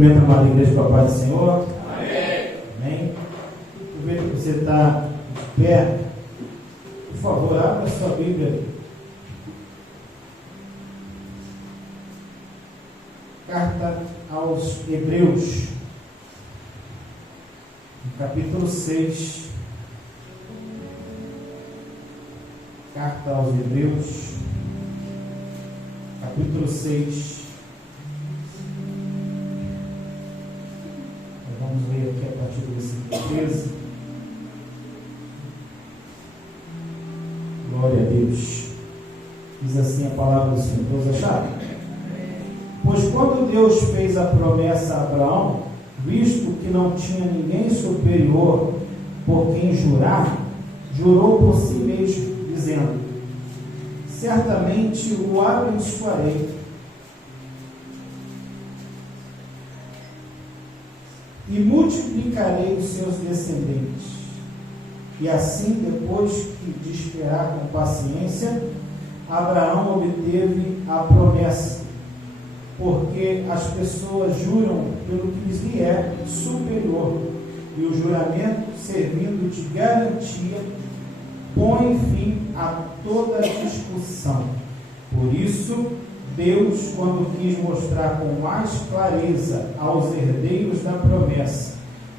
Cumprimento a amada igreja com a paz do Senhor. Amém. Amém. Eu vejo que você está de pé. Por favor, abra a sua Bíblia. Carta aos Hebreus, no capítulo 6. Carta aos Hebreus, capítulo 6. Vamos ler aqui a partir do versículo 13. Glória a Deus. Diz assim a palavra do Senhor. Todos acharam? Pois quando Deus fez a promessa a Abraão, visto que não tinha ninguém superior por quem jurar, jurou por si mesmo, dizendo: certamente o abençoarei, e multiplicarei os seus descendentes. E assim, depois de esperar com paciência, Abraão obteve a promessa, porque as pessoas juram pelo que lhes é superior, e o juramento, servindo de garantia, põe fim a toda discussão. Por isso, Deus, quando quis mostrar com mais clareza aos herdeiros da promessa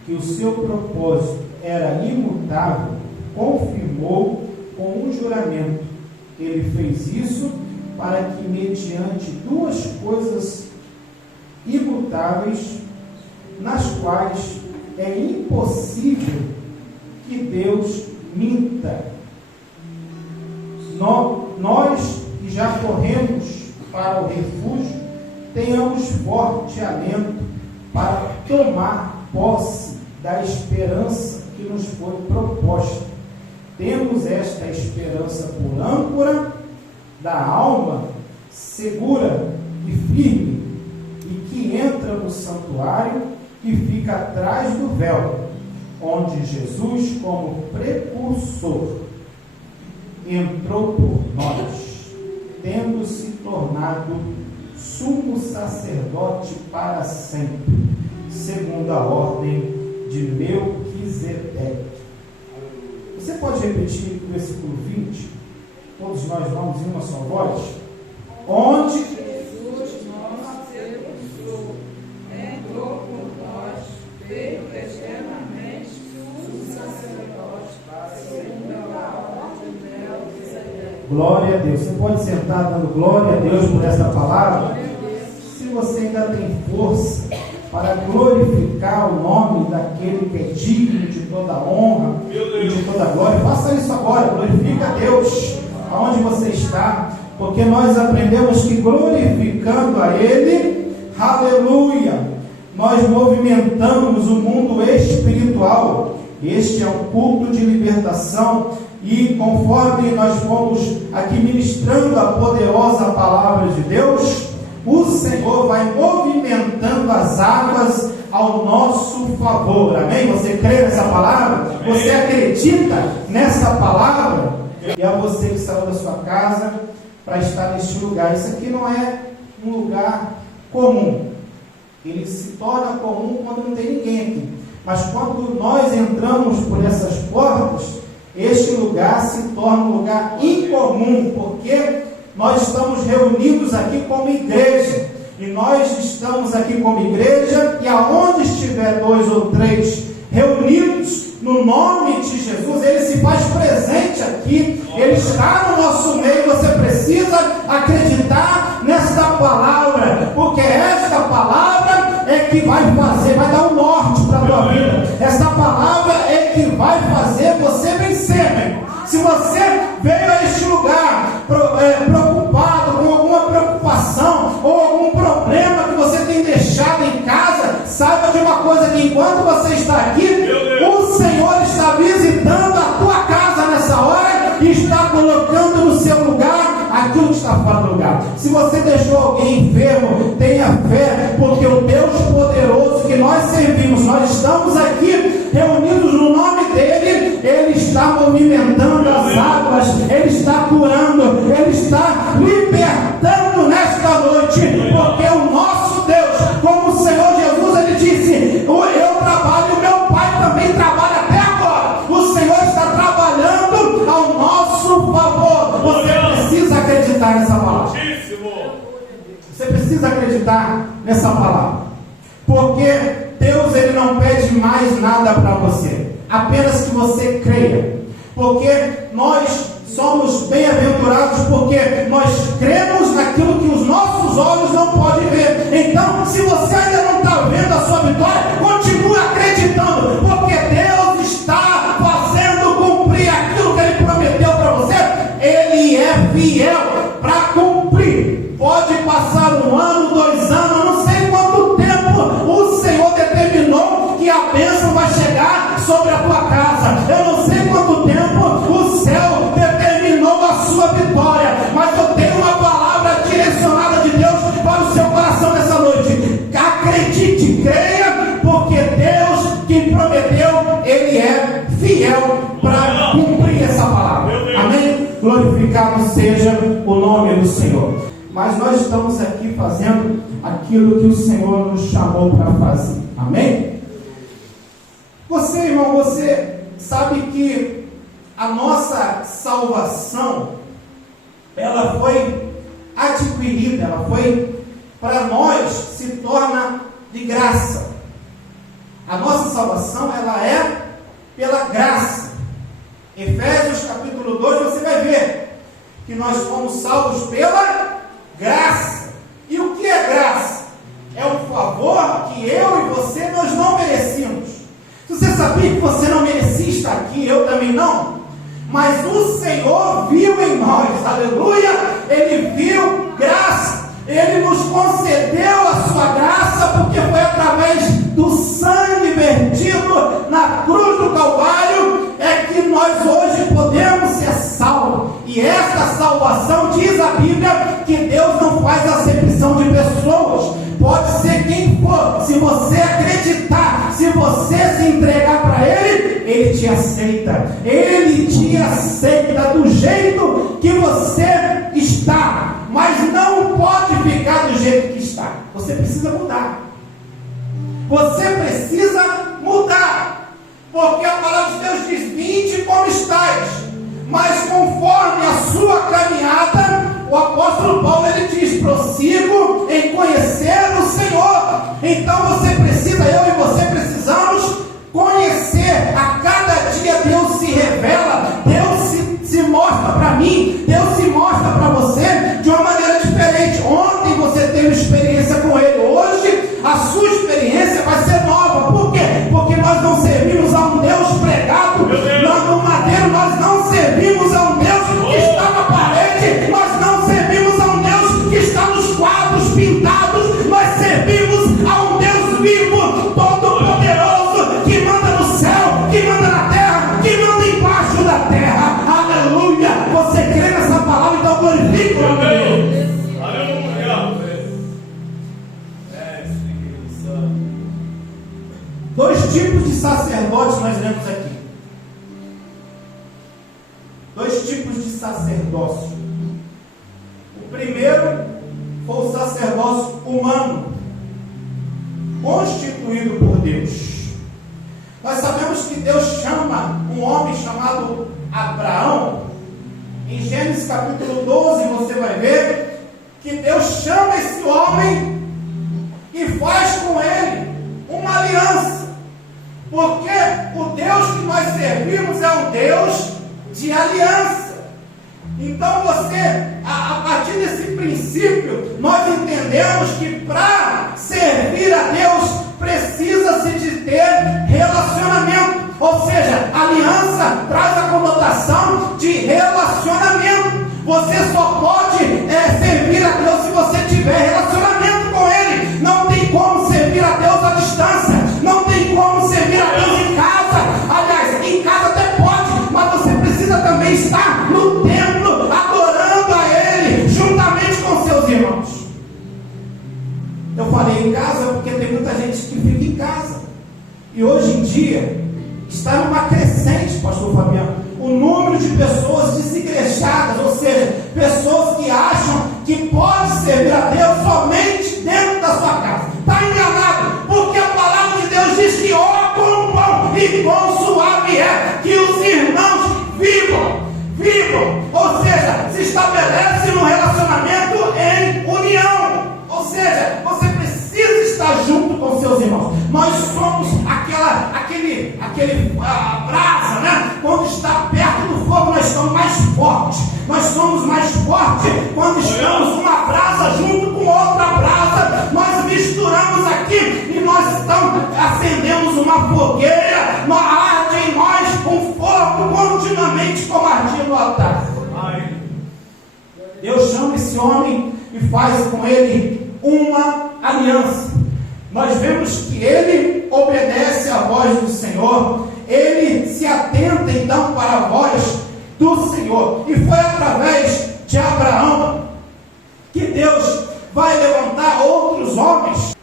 que o seu propósito era imutável, confirmou com um juramento. Ele fez isso para que, mediante duas coisas imutáveis, nas quais é impossível que Deus minta, nós que já corremos para o refúgio, tenhamos forte alento para tomar posse da esperança que nos foi proposta. Temos esta esperança por âncora da alma, segura e firme, e que entra no santuário que fica atrás do véu, onde Jesus, como precursor, entrou por nós, tendo se tornado sumo sacerdote para sempre, segundo a ordem de Melquisedeque. Você pode repetir o versículo 20? Todos nós vamos em uma só voz. Onde Jesus, nosso precursor, entrou por nós, feito eternamente sumo sacerdote, segundo a ordem de Melquisedeque. Glória a Deus. Você pode sentar dando glória a Deus por essa palavra? Se você ainda tem força para glorificar o nome daquele que é digno de toda honra e de toda glória, faça isso agora. Glorifica a Deus aonde você está, porque nós aprendemos que glorificando a Ele, aleluia, nós movimentamos o mundo espiritual. Este é um culto de libertação, e conforme nós fomos aqui ministrando a poderosa palavra de Deus, o Senhor vai movimentando as águas ao nosso favor. Amém? Você crê nessa palavra? Amém. Você acredita nessa palavra? E a você que saiu da sua casa para estar neste lugar. Isso aqui não é um lugar comum. Ele se torna comum quando não tem ninguém aqui. Mas quando nós entramos por essas portas, este lugar se torna um lugar incomum, porque nós estamos reunidos aqui como igreja, e nós estamos aqui como igreja, e aonde estiver 2 ou 3 reunidos no nome de Jesus, Ele se faz presente aqui, Ele está no nosso meio. Você precisa acreditar nesta palavra, porque esta palavra é que vai dar um norte para a tua vida. Esta palavra é que vai fazer você vencer, meu irmão. Se você veio a este lugar preocupado com alguma preocupação ou algum problema que você tem deixado em casa, saiba de uma coisa, que enquanto você está aqui, o Senhor está visitando a tua casa nessa hora e está colocando no seu lugar aquilo que está fora do lugar. Se você deixou alguém enfermo, tenha fé, porque o Deus poderoso que nós servimos, nós estamos aqui reunidos no nome dEle, Ele está movimentando as águas, Ele está curando, Ele está libertando nesta noite, porque o nosso Deus, como o Senhor Jesus nessa palavra. Porque Deus, ele não pede mais nada para você, apenas que você creia. Porque nós somos bem-aventurados porque nós cremos naquilo que os nossos olhos não podem ver. Então, se você ainda não está vendo a sua vitória, continue acreditando, porque Deus está fazendo cumprir aquilo que Ele prometeu para você. Ele é fiel para cumprir. Pode passar 1 ano, 2 anos, não sei quanto tempo o Senhor determinou que a bênção vai chegar sobre a tua casa. Eu não sei quanto tempo o céu determinou a sua vitória, mas eu tenho uma palavra direcionada de Deus para o seu coração nessa noite. Acredite, creia, porque Deus que prometeu, Ele é fiel para cumprir essa palavra. Amém? Glorificado seja o nome do Senhor. Mas nós estamos aqui fazendo aquilo que o Senhor nos chamou para fazer. Amém? Você, irmão, você sabe que a nossa salvação, ela foi adquirida, ela foi, para nós, se torna de graça. A nossa salvação, ela é pela graça. Efésios capítulo 2, você vai ver que nós fomos salvos pela graça. E o que é graça? É um favor que eu e você, nós não merecíamos. Você sabia que você não merecia estar aqui? Eu também não. Mas o Senhor viu em nós, aleluia, Ele viu graça, Ele nos concedeu a sua graça, porque foi através do sangue vertido na cruz do Calvário, é que nós hoje podemos ser salvos. E esta salvação, diz a Bíblia, que Deus não faz acepção de pessoas, pode ser quem for. Se você acreditar, se você se entregar para Ele, Ele te aceita. Ele te aceita do jeito que você está, mas não pode ficar do jeito que está. Você precisa mudar. Você precisa mudar, porque a palavra de Deus diz: vinde como estáis, mas conforme a sua caminhada, o apóstolo Paulo, ele diz: prossigo em conhecer o Senhor. Então você precisa, eu e você precisamos conhecer. A cada dia Deus se revela, Deus se mostra para mim, Deus se mostra para você de uma maneira diferente. Ontem você teve experiência com Ele, hoje a sua experiência vai ser nova. Por quê? Porque nós não servimos a um Deus pregado no madeiro, nós não servimos a um Deus que está na parede, nós não servimos a um Deus que está nos quadros pintados, nós servimos a um Deus vivo, todo-poderoso, que manda no céu, que manda na terra, que manda embaixo da terra. Aleluia! Você crê nessa palavra, então glorifica o nome de Deus. Dois tipos de sacerdotes nós lemos aqui. Dois tipos de sacerdócio. O primeiro foi o sacerdócio humano, constituído por Deus. Nós sabemos que Deus chama um homem chamado Abraão. Em Gênesis capítulo 12 você vai ver que Deus chama esse homem e faz com ele uma aliança. Porque o Deus que nós servimos é um Deus de aliança. Então você, a partir desse princípio, nós entendemos que para servir a Deus precisa-se de ter relacionamento. Ou seja, aliança traz a conotação de relacionamento. Você só pode servir a Deus se você tiver relacionamento com Ele. Não tem como servir a Deus à distância. Não tem como servir a Deus em casa. Aliás, em casa até pode, mas você precisa também estar no templo, adorando a Ele, juntamente com seus irmãos. Eu falei em casa porque tem muita gente que fica em casa. E hoje em dia está numa crescente, pastor Fabiano, o número de pessoas desigrejadas, ou seja, pessoas que acham que pode servir a Deus somente dentro da sua casa. Está enganado, porque a palavra de Deus diz que ó, quão bom e quão suave é que os irmãos vivam, ou seja, se estabelece num relacionamento em união. Ou seja, você precisa Nós somos aquele brasa, né? Quando está perto do fogo, nós somos mais fortes. Nós somos mais fortes quando estamos uma brasa junto com outra brasa. Nós misturamos aqui e nós acendemos uma fogueira. Arde em nós um fogo continuamente como ardia no altar. Deus chama esse homem e faz com ele uma aliança. Nós vemos que ele obedece à voz do Senhor, ele se atenta então para a voz do Senhor, e foi através de Abraão que Deus vai levantar outros homens.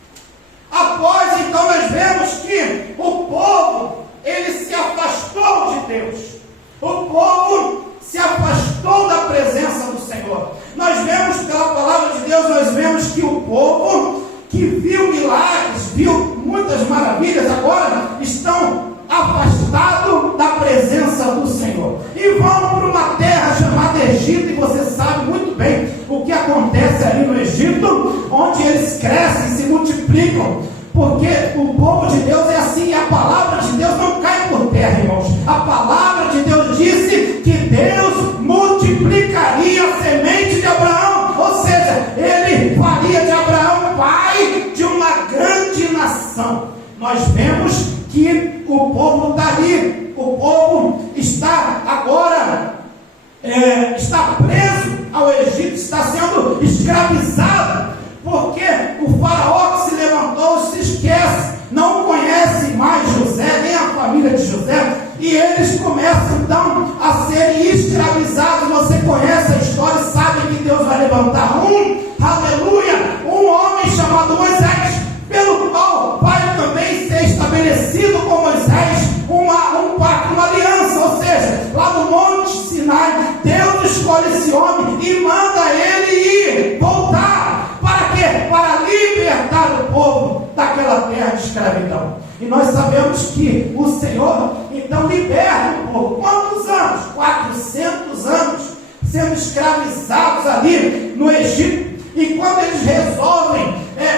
Após então nós vemos que o povo, ele se afastou de Deus, o povo se afastou da presença do Senhor. Nós vemos pela palavra de Deus, nós vemos que o povo que viu milagres, viu muitas maravilhas, agora estão afastados da presença do Senhor e vão para uma terra chamada Egito. E você sabe muito bem o que acontece ali no Egito, onde eles crescem, se multiplicam, porque o povo de Deus é assim, e a palavra de Deus não cai por terra, irmãos. A palavra de Deus disse que Deus multiplicaria a semente de Abraão, ou seja, ele faria de Abraão pai de uma grande nação. Nós vemos que o povo está ali, o povo está agora está preso ao Egito, está sendo escravizado, porque o faraó que se levantou se esquece, não conhece mais José, nem a família de José, e eles começam então a serem escravizados. Você conhece a história, sabe que Deus vai levantar aleluia, um homem chamado Moisés, pelo qual vai também ser estabelecido com Moisés um pacto, uma aliança. Ou seja, lá no Monte Sinai, Deus escolhe esse homem e manda ele ir, voltar. Para quê? Para libertar o povo daquela terra de escravidão. E nós sabemos que o Senhor então liberta o povo. Quantos anos? 400 anos sendo escravizados ali no Egito. E quando eles resolvem,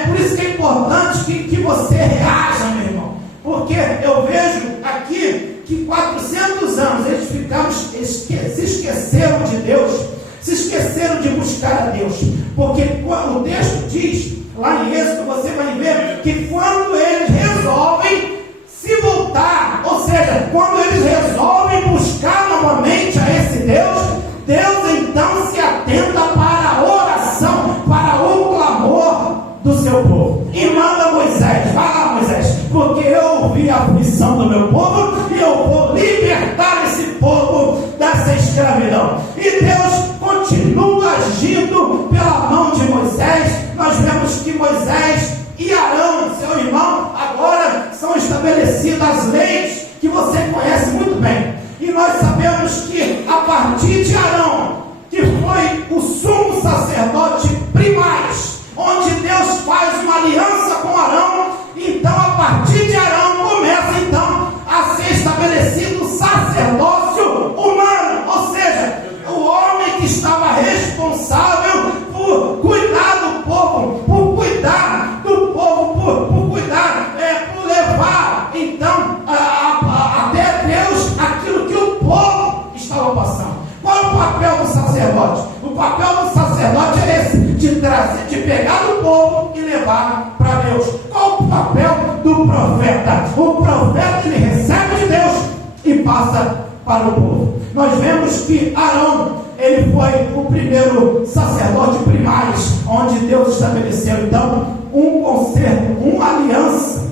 por isso que é importante que você reaja, meu irmão, porque eu vejo aqui que 400 anos eles ficaram, se esqueceram de Deus, se esqueceram de buscar a Deus, porque quando o texto diz, lá em Êxodo, você vai ver que quando eles resolvem se voltar, ou seja, quando eles resolvem buscar novamente a esse Deus, Deus então se atenta para a oração, para o clamor do seu povo, e manda Moisés: vai lá, Moisés, porque eu ouvi a aflição do meu povo, e eu vou libertar esse povo dessa escravidão. E Deus continua agindo pela mão de Moisés. Nós vemos que Moisés e Arão, seu irmão, agora são estabelecidas as leis que você conhece muito bem. E nós sabemos que a partir de Arão, que foi o sumo sacerdote primaz, onde Deus faz uma aliança com Arão, então a partir de Arão começa então a ser estabelecido o sacerdócio humano, ou seja, o homem que estava responsável por cuidar do povo, por cuidar do povo, por cuidar, por levar então até Deus aquilo que o povo estava passando. Qual é o papel do sacerdote? O papel do sacerdote é esse, de pegar do povo e levar para Deus. Qual o papel do profeta? O profeta, ele recebe de Deus e passa para o povo. Nós vemos que Arão, ele foi o primeiro sacerdote primaz, onde Deus estabeleceu então um concerto, uma aliança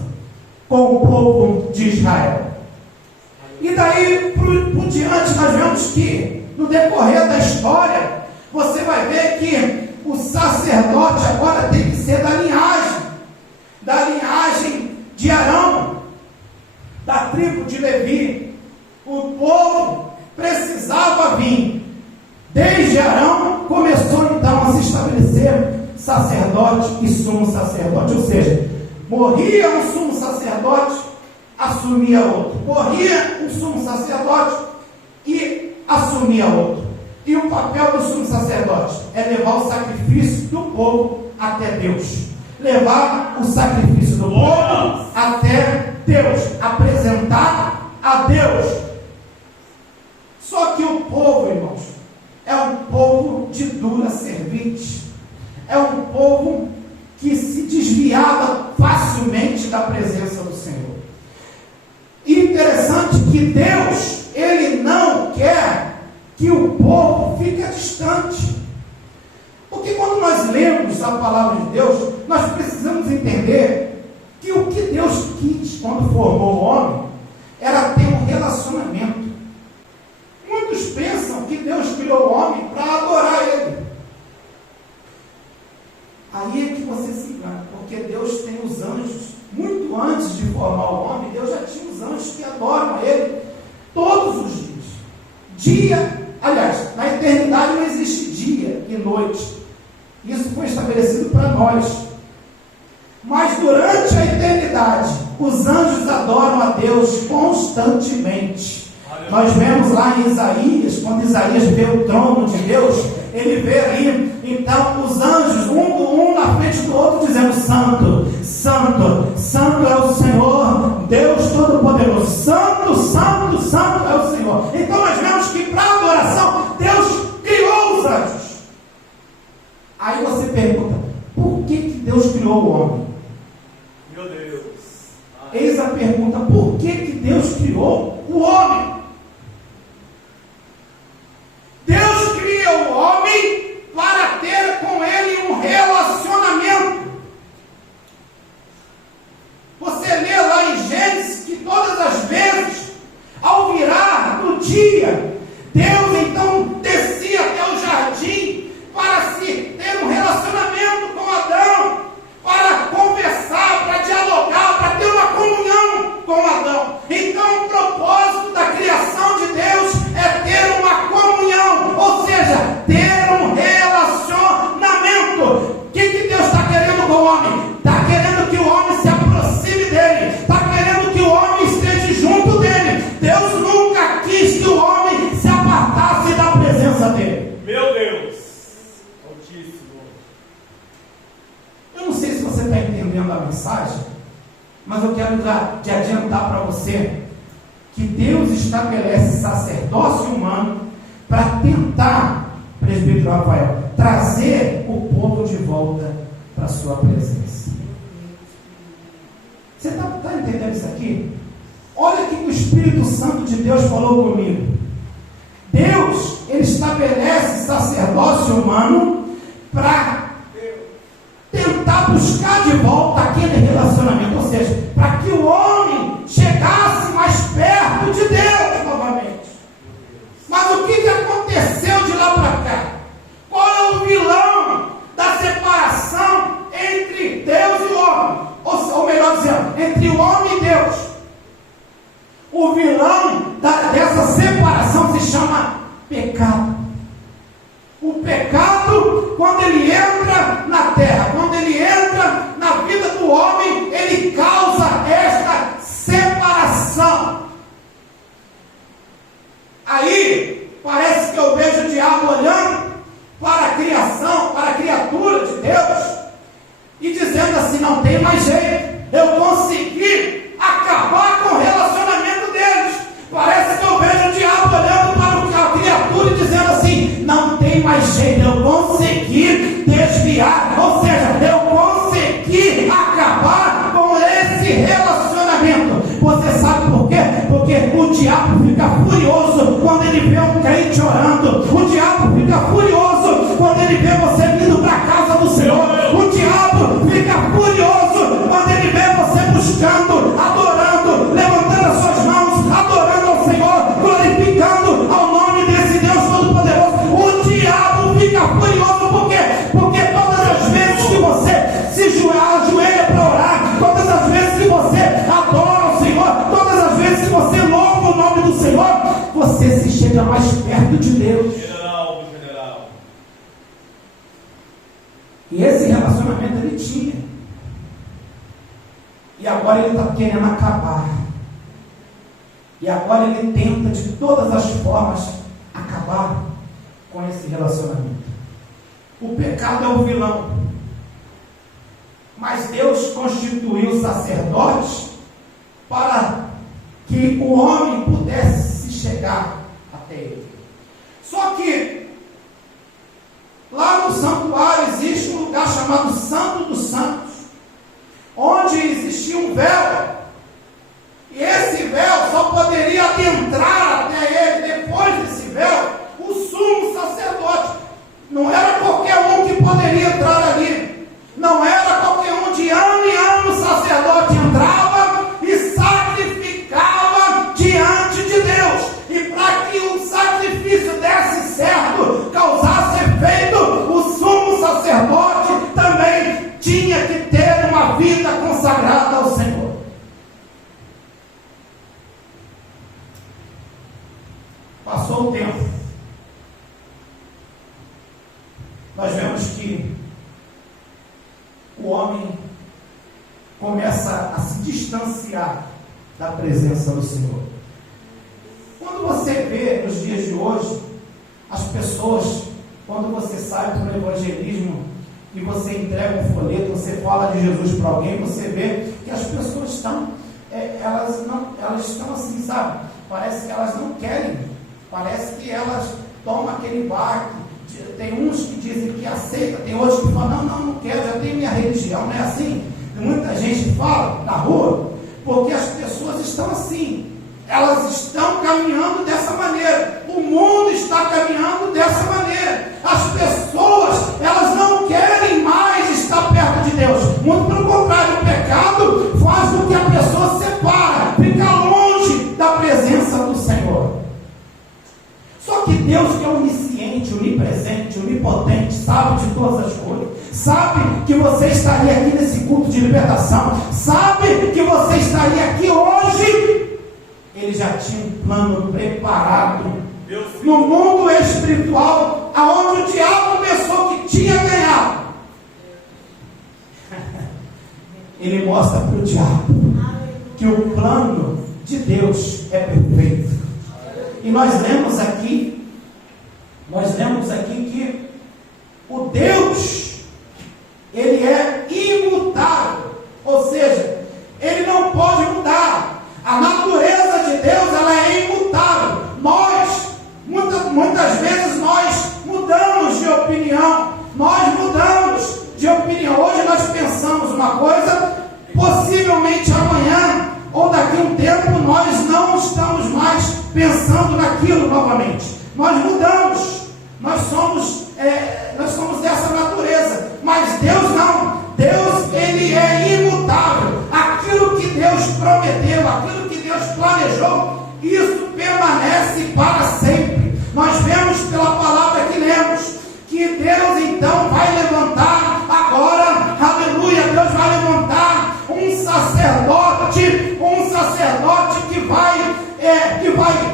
com o povo de Israel. E daí por diante nós vemos que no decorrer da história você vai ver que o sacerdote agora tem que ser da linhagem de Arão, da tribo de Levi. O povo precisava vir. Desde Arão começou então a se estabelecer sacerdote e sumo sacerdote, ou seja, morria um sumo sacerdote, assumia outro, morria um sumo sacerdote e assumia outro. E o papel do sumo sacerdote é levar o sacrifício do povo até Deus. levar o sacrifício do povo até Deus, apresentar a Deus. Só que o povo, irmãos, é um povo de dura cerviz, é um povo que se desviava facilmente da presença do Senhor. E interessante que Deus, Ele não quer que o povo fique distante. Porque quando nós lemos a palavra de Deus, nós precisamos entender que o que Deus quis quando formou o homem era ter um relacionamento. Muitos pensam que Deus criou o homem para adorar Ele. Aí é que você se engana, porque Deus tem os anjos. Muito antes de formar o homem, Deus já tinha os anjos que adoram a Ele todos os dias. Aliás, na eternidade não existe dia e noite. Isso foi estabelecido para nós. Mas durante a eternidade, os anjos adoram a Deus constantemente. Nós vemos lá em Isaías, quando Isaías vê o trono de Deus, ele vê ali, então, os anjos, um na frente do outro, dizendo: Santo, Santo, Santo é o Senhor, Deus Todo-Poderoso. Santo, Santo, Santo é o Senhor. Então nós vemos que para a adoração, Deus criou os anjos. Aí você pergunta: por que Deus criou o homem? Meu Deus. Eis a pergunta: por que Deus criou o homem? Deus cria o homem para ter com ele um relacionamento. Você lê lá em Gênesis que todas as vezes, ao virar do dia, Deus então descia até o jardim para se ter um relacionamento com Adão, para conversar, para dialogar, para ter uma comunhão com Adão. Então o propósito da criação de Deus é ter uma comunhão, ou seja, ter um relacionamento. O que Deus está querendo com o homem? Está querendo que o homem se aproxime dele, está querendo que o homem esteja junto dele. Deus nunca quis que o homem se apartasse da presença dele. Meu Deus, Altíssimo. Eu não sei se você está entendendo a mensagem, mas eu quero te adiantar para você que Deus estabelece sacerdócio humano para tentar, presbítero Rafael, trazer o povo de volta para a sua presença. Você está entendendo isso aqui? Olha o que o Espírito Santo de Deus falou comigo. Deus, Ele estabelece sacerdócio humano para tentar buscar de volta aquele relacionamento, ou seja, para que o homem chegasse mais perto de Deus novamente. Mas o que aconteceu de lá para cá? Qual é o vilão da separação entre Deus e o homem? Ou melhor dizendo, entre o homem e Deus. O vilão dessa separação se chama pecado. O pecado, quando ele entra na terra, quando ele entra na vida do homem, ele causa esta separação. Aí, parece que eu vejo o diabo olhando para a criação, para a criatura de Deus, e dizendo assim: não tem mais jeito, eu consegui acabar com o relacionamento deles. Parece que eu vejo o diabo olhando para a criatura e dizendo assim: não tem mais jeito, eu consegui desviar, ou seja, eu consegui acabar com esse relacionamento. Você sabe por quê? Porque o diabo fica furioso quando ele vê um crente orando. O diabo fica furioso quando ele vê você vindo para a casa do Senhor. O diabo fica furioso quando ele vê você buscando, adorando, levantando as suas mãos, adorando ao Senhor, glorificando ao nome desse Deus Todo-Poderoso. O diabo fica furioso por quê? Porque todas as vezes que você se ajoelha para orar, todas as vezes que você adora o Senhor, todas as vezes que você louva o nome do Senhor, você se chega mais perto de Deus. General. E esse relacionamento ele tinha. E agora ele está querendo acabar. E agora ele tenta de todas as formas acabar com esse relacionamento. O pecado é o vilão. Mas Deus constituiu sacerdotes para que o homem pudesse se chegar até ele. Só que lá no santuário existe um lugar chamado Santo dos Santos, onde existia um véu, e esse véu só poderia adentrar até ele, depois desse véu, o sumo sacerdote. Não era qualquer um que poderia entrar ali, não era qualquer um. De ano em ano o sacerdote entrava e sacrificava diante de Deus, e para que o sacrifício desse certo, causasse efeito, o sumo sacerdote também tinha que ter uma vida consagrada ao Senhor. Passou o tempo, nós vemos que o homem começa a se distanciar da presença do Senhor. Quando você vê nos dias de hoje, as pessoas, quando você sai para o evangelismo e você entrega um folheto, você fala de Jesus para alguém, você vê que as pessoas estão, elas estão assim, sabe? Parece que elas não querem, parece que elas tomam aquele baque. Tem uns que dizem que aceita, tem outros que falam, não quero, já tenho minha religião, não é assim? Muita gente fala na rua, porque as pessoas estão assim, elas estão caminhando dessa maneira, o mundo está caminhando dessa maneira, as pessoas, elas não querem mais estar perto de Deus, muito pelo contrário, o pecado faz com que a pessoa se separa, fica longe da presença do Senhor. Só que Deus, que é onisciente, onipresente, onipotente, sabe de todas as coisas, sabe que você estaria aqui nesse culto de libertação, sabe que você estaria aqui hoje, Ele já tinha um plano preparado no mundo espiritual, aonde o diabo pensou que tinha ganhado. Ele mostra para o diabo que o plano de Deus é perfeito. E nós lemos aqui que o Deus, Ele é imutável, ou seja, Ele não pode mudar. A natureza de Deus, ela é imutável. Nós, muitas vezes nós mudamos de opinião, hoje nós pensamos uma coisa, possivelmente amanhã, ou daqui a um tempo, nós não estamos mais pensando naquilo novamente. Nós mudamos, nós somos dessa natureza, mas Deus não. Deus, Ele é imutável. Aquilo que Deus prometeu, aquilo que Deus planejou, isso permanece para sempre. Nós vemos pela palavra que lemos, que Deus então vai levantar agora, aleluia, Deus vai levantar um sacerdote que vai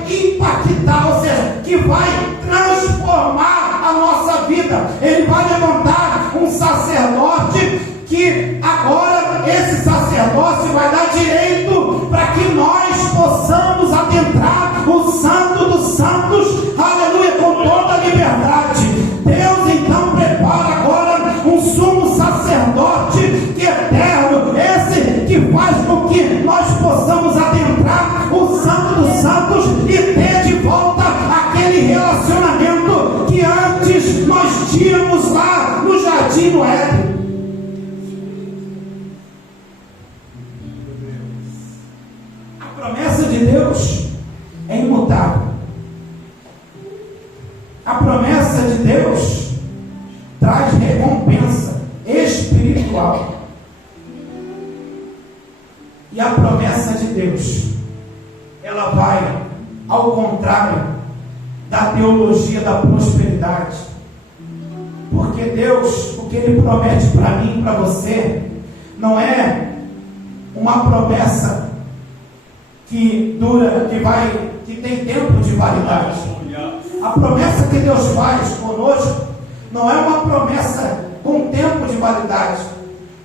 impactar, ou seja, que vai transformar a nossa vida. Ele vai levantar um sacerdote que agora esse sacerdócio vai dar direito para que nós possamos adentrar o Santo dos Santos, aleluia, com toda a liberdade. Deus então prepara agora um sumo sacerdote que é eterno, esse que faz com que nós possamos adentrar o Santo dos Santos e ter de volta aquele relacionamento que antes nós tínhamos lá no Jardim do Éden. A promessa de Deus é imutável. A promessa de Deus traz recompensa espiritual. E a promessa de Deus, ela vai ao contrário da teologia da prosperidade. Porque Deus, o que Ele promete para mim e para você, não é uma promessa que dura, que tem tempo de validade. A promessa que Deus faz conosco não é uma promessa com tempo de validade,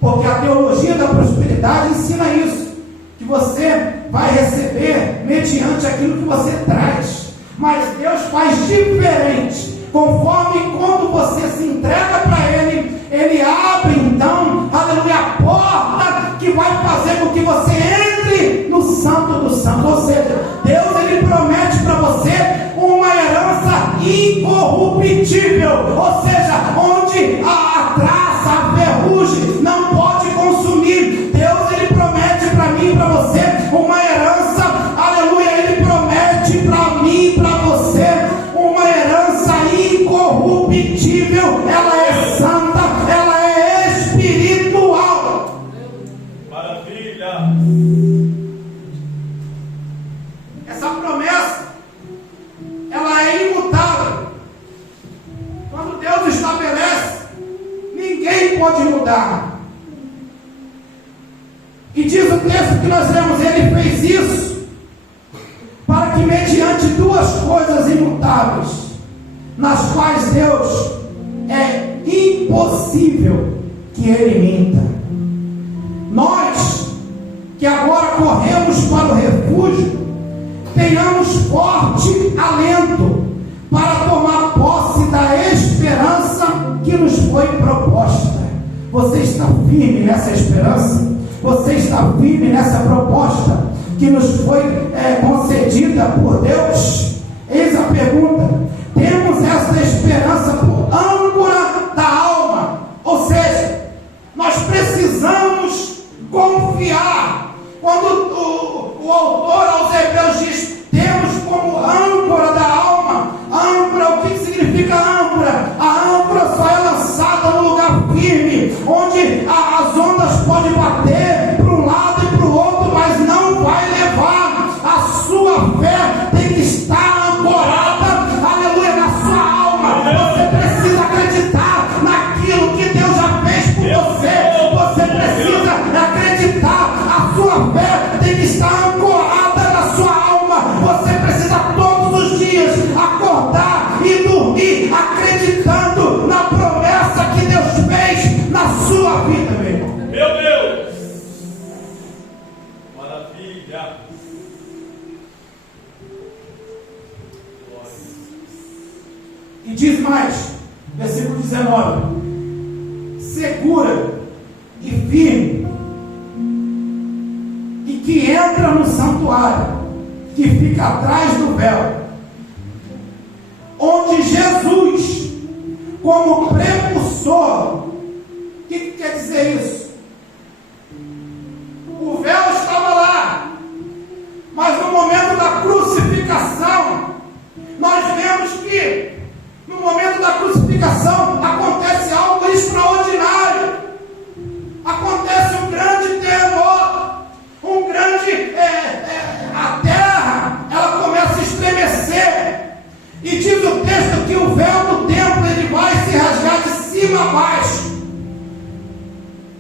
porque a teologia da prosperidade ensina isso, que você vai receber mediante aquilo que você traz. Mas Deus faz diferente, conforme quando você se entrega para Ele, Ele abre então, aleluia, a porta porta que vai fazer com que você entre no Santo dos Santos. Ou seja, Deus ele promete para você uma herança incorruptível, ou seja, onde a traça, a ferrugem não pode consumir. Deus ele promete para mim e para você uma herança, aleluia, ele promete para mim e para você uma herança incorruptível. Ela é santa, ela é espiritual. Maravilha! Essa promessa, ela é imutável. Quando Deus estabelece, ninguém pode mudar. E diz o texto que nós lemos, ele fez isso para que mediante duas coisas imutáveis, nas quais Deus é impossível que ele minta, nós que agora corremos para o refúgio, tenhamos forte alento para tomar posse da esperança que nos foi proposta. Você está firme nessa esperança? Você está firme nessa proposta que nos foi concedida por Deus? Eis a pergunta. Temos essa esperança por âncora da alma, ou seja, nós precisamos confiar. Quando o autor aos Hebreus diz, temos como âncora da alma, âncora, o que significa âncora? A âncora só é lançada no lugar firme, onde as ondas podem bater para um lado e para o outro, mas não vai levar. A sua fé tem que estar ancorada, aleluia, na sua alma. Você precisa acreditar naquilo que Deus já fez por você. Você precisa acreditar. A sua fé tem que estar ancorada na sua alma. Você precisa todos os dias acordar e dormir acreditando na promessa que Deus fez na sua vida, meu irmão. Meu Deus! Maravilha! E diz mais, versículo 19: segura e firme, e que entra no santuário, que fica atrás do véu, onde Jesus, como precursor, o que quer dizer isso? O véu estava lá, mas no momento da crucificação, nós vemos que no momento da crucificação acontece algo extraordinário. Acontece um grande terremoto, a terra, ela começa a estremecer. E diz o texto que o véu do templo ele vai se rasgar de cima a baixo.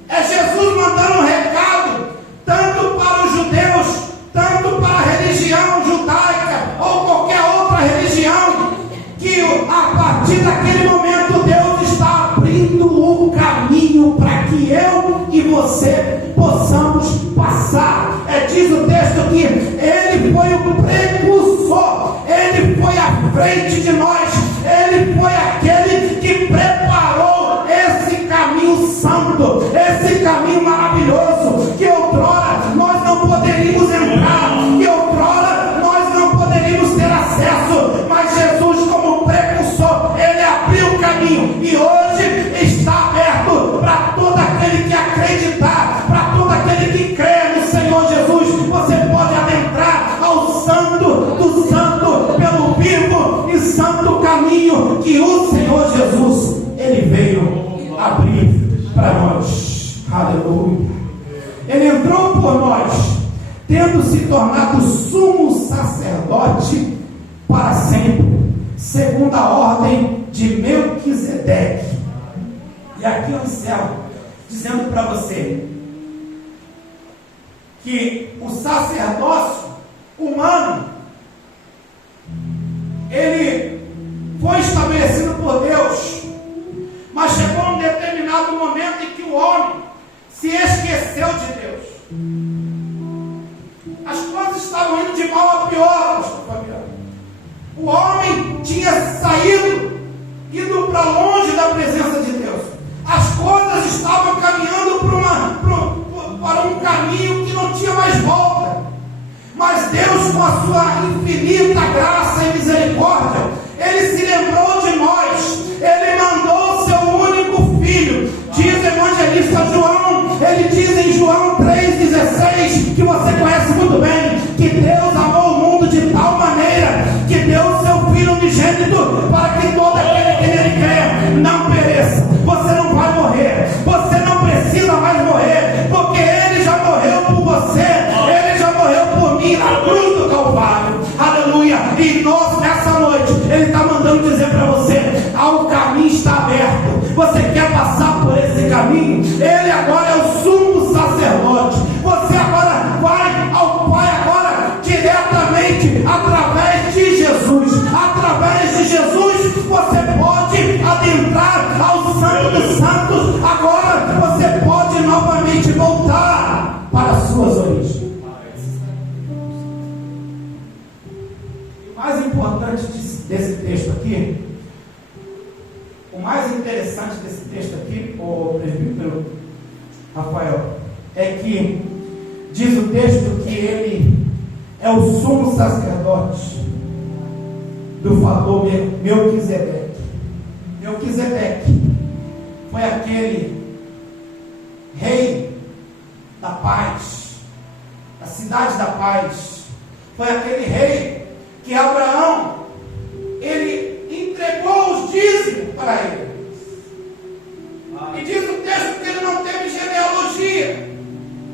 É Jesus mandando um recado, tanto para os judeus, tanto para a religião judaica, ou qualquer outra religião, que a partir daquele momento Deus está abrindo um caminho para que eu e você possamos passar. Diz o texto que ele foi o precursor, ele foi à frente de nós, ele foi aquele que preparou esse caminho santo, esse caminho maravilhoso, que outrora nós não poderíamos entrar, que outrora nós não poderíamos ter acesso, mas Jesus, como precursor, ele abriu o caminho e hoje está aberto para todo aquele que acreditar, para todo aquele que crê no Senhor Jesus. Você pode adentrar ao santo do santo pelo vivo e santo caminho que o Senhor Jesus ele veio abrir para nós. Aleluia. Ele entrou por nós, tendo se tornado sumo sacerdote para sempre, segundo a ordem de Melquisedeque. E aqui eu encerro dizendo para você que o sacerdócio humano ele foi estabelecido por Deus, mas chegou um determinado momento em que o homem se esqueceu de Deus. As coisas estavam indo de mal a pior, pastor Fabiano. O homem tinha saído, indo para longe da presença de Deus. As coisas estavam caminhando para Deus, com a sua infinita graça e misericórdia, Ele se lembrou de nós. Ele mandou o seu único filho. Diz o evangelista João, ele diz em João 3,16, que você conhece muito bem, que Deus amou o mundo de tal maneira que deu o seu Filho unigênito para que todo aquele que nele crê não pereça. Você não vai morrer, você não precisa mais morrer, porque Ele já morreu por você, Ele já morreu por mim na cruz do Calvário. Aleluia! E nós, nessa noite, Ele está mandando dizer para você: o caminho está aberto. Você quer passar por esse caminho? Ele agora é o sumo sacerdote. Você agora vai ao Pai agora diretamente através de Jesus. Através de Jesus você pode adentrar ao Santo dos Santos. Agora você pode novamente voltar para as suas origens. O mais importante desse texto aqui, o mais interessante desse texto aqui, o presbítero Rafael, é que diz o texto que ele é o sumo sacerdote do fator Melquisedeque. Melquisedeque foi aquele rei da paz, da cidade da paz. Foi aquele rei que Abraão, ele entregou os dízimos para ele. E diz o texto que ele não teve genealogia.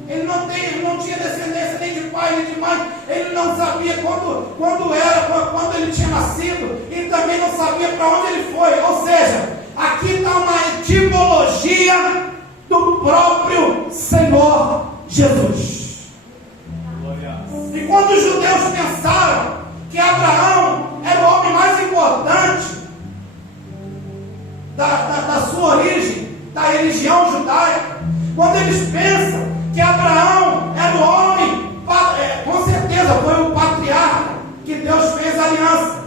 Ele não tinha descendência nem de pai nem de mãe. Ele não sabia quando ele tinha nascido. E também não sabia para onde ele foi. Ou seja, aqui está uma etimologia do próprio Senhor Jesus. E quando os judeus pensaram que Abraão era o homem mais importante da sua origem, da religião judaica, quando eles pensam que Abraão era o homem, com certeza foi o patriarca que Deus fez aliança,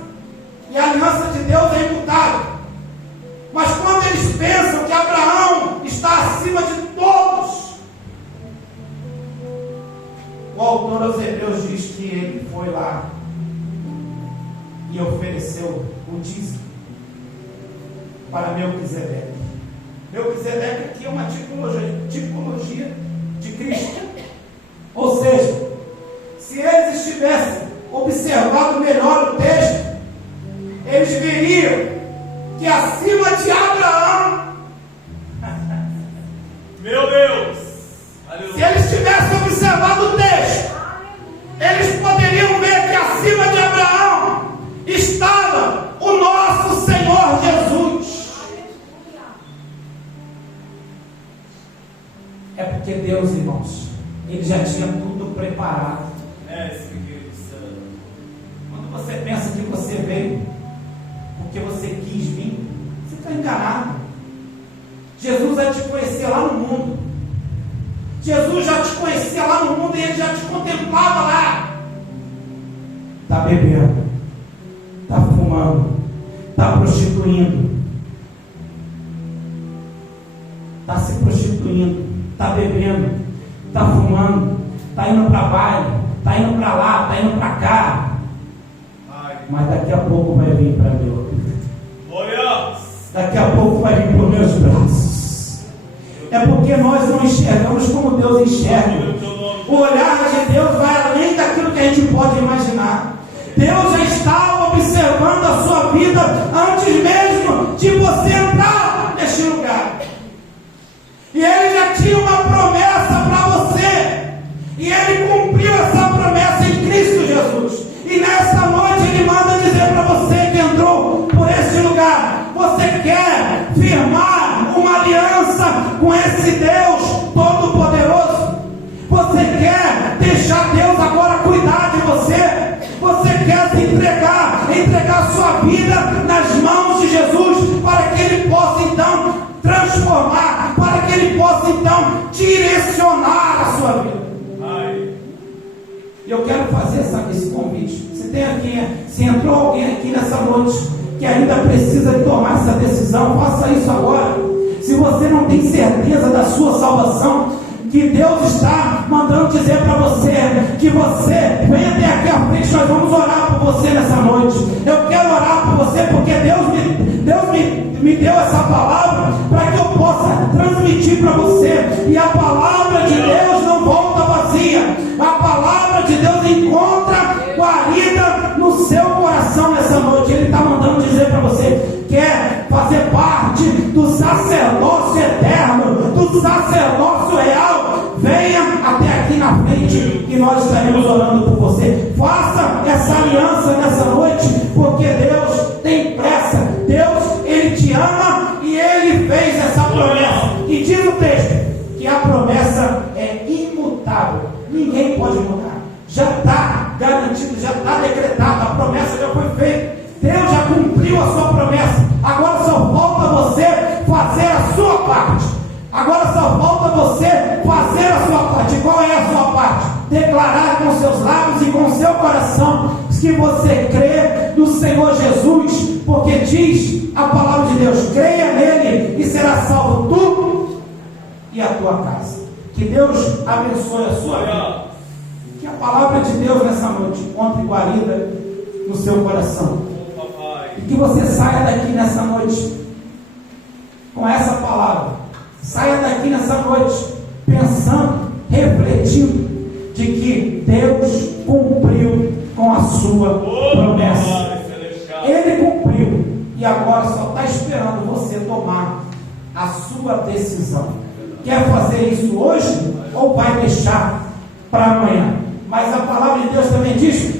e a aliança de Deus é imutável. Mas quando eles pensam que Abraão está acima de todos, o autor aos Hebreus diz que ele foi lá e ofereceu o dízimo para Melquisedeque. Melquisedeque aqui é uma tipologia de Cristo. Ou seja, se eles estivessem observado melhor o texto, eles veriam que acima de Abraão, meu Deus, se eles tivessem observado o texto, eles poderiam ver que acima de Abraão estava o nosso Senhor Jesus. É porque Deus, irmãos, Ele já tinha tudo preparado. Quando você pensa que você veio porque você quis vir, você está enganado. Jesus vai te conhecer lá no mundo. Jesus já te conhecia lá no mundo e Ele já te contemplava lá. Está bebendo, está fumando, está prostituindo, está se prostituindo, está bebendo, está fumando, está indo para baile, está indo para lá, está indo para cá. Mas daqui a pouco vai vir para mim. Daqui a pouco vai vir para os meus braços. É porque nós não enxergamos como Deus enxerga. O olhar de Deus vai além daquilo que a gente pode imaginar. Deus já está observando a sua vida antes mesmo de você entrar neste lugar. E Ele já tinha uma promessa para você. E Ele cumpriu essa promessa em Cristo Jesus. E nessa noite Ele manda dizer para você que entrou por esse lugar: você quer firmar uma aliança com esse Deus Todo-Poderoso? Você quer deixar Deus agora cuidar de você? Você quer se entregar sua vida nas mãos de Jesus, para que Ele possa então transformar, para que Ele possa então direcionar a sua vida? Eu quero fazer esse convite. Se entrou alguém aqui nessa noite que ainda precisa de tomar essa decisão, faça isso agora. Se você não tem certeza da sua salvação, que Deus está mandando dizer para você, que você venha até aqui à frente, nós vamos orar por você nessa noite. Eu quero orar por você porque Deus me deu essa palavra para que eu possa transmitir para você. E a palavra de Deus não volta vazia. A palavra de Deus encontra guarida no seu coração nessa noite. Ele está mandando dizer para você: quer fazer parte do sacerdócio eterno, do sacerdócio real? Venha até aqui na frente e nós estaremos orando por você. Faça essa aliança nessa noite, porque Deus tem pressa. Deus, Ele te ama e Ele fez essa promessa. E diz o texto que a promessa é imutável. Ninguém pode mudar. Já está garantido, já está decretado. A promessa já foi feita. Deus já cumpriu a sua promessa. Agora só falta você fazer a sua parte. Agora só falta você fazer a sua parte. Qual é a sua parte? Declarar com seus lábios e com seu coração que você crê no Senhor Jesus, porque diz a palavra de Deus: creia nele e será salvo tu e a tua casa. Que Deus abençoe a sua vida. Que a palavra de Deus nessa noite encontre guarida no seu coração. E que você saia daqui nessa noite com essa palavra. Saia daqui nessa noite pensando, refletindo de que Deus cumpriu com a sua promessa. Ele cumpriu e agora só está esperando você tomar a sua decisão. Quer fazer isso hoje ou vai deixar para amanhã? Mas a palavra de Deus também diz,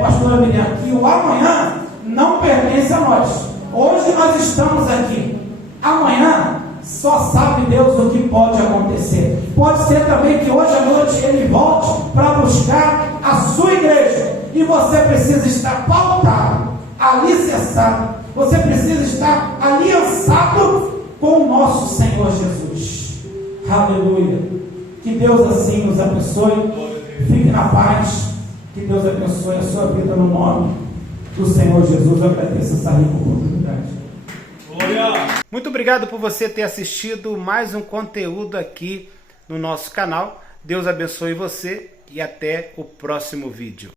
pastora Miriam, que o amanhã não pertence a nós. Hoje nós estamos aqui. Amanhã só sabe Deus o que pode acontecer. Pode ser também que hoje à noite Ele volte para buscar a sua igreja. E você precisa estar pautado, alicerçado. Você precisa estar aliançado com o nosso Senhor Jesus. Aleluia. Que Deus assim nos abençoe. Fique na paz. Que Deus abençoe a sua vida no nome do Senhor Jesus. Eu agradeço essa rica oportunidade. Muito obrigado por você ter assistido mais um conteúdo aqui no nosso canal. Deus abençoe você e até o próximo vídeo.